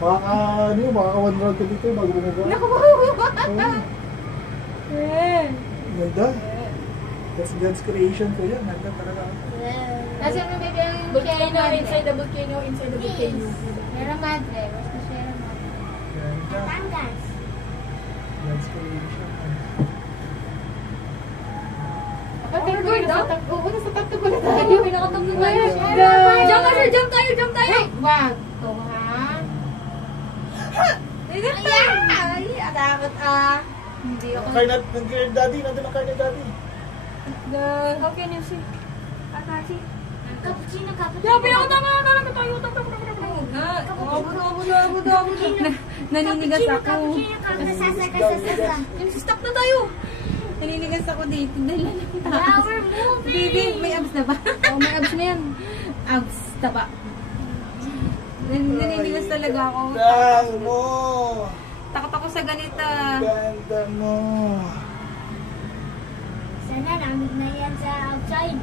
Baka, ano yun, baka one round ka dito bago bumaba. Naku! Ganda. That's God's creation ko yan. Ganda talaga. Kasi ano bebe ang Volcano, inside the volcano, inside the volcano. Sierra Madre. Basta Sierra Madre. Ganda. Batangas. God's creation. Kapatid ko yun, Oo, nasa tatlo ko na tayo. Tayo, pinakatatlo tayo. Jump tayo, jump tayo, jump tayo! Wag. Ito ha. Ay, atakot Hindi ako. Ang kain ng daddy. Nandun ang kain ng daddy. How can you see? Atashi. Cappuccino, cappuccino. Sabi ako, tama tayo. Naninigas ako. Stop na tayo. Naninigas ako dito. Dahil lang ang taas. Now we're moving. Baby, may abs na ba? Oo, may abs na yan. Abs, taba. Naninigas talaga ako. Ganda mo. Takot ako sa ganito. Ganda mo. Sana namig na yan sa outside.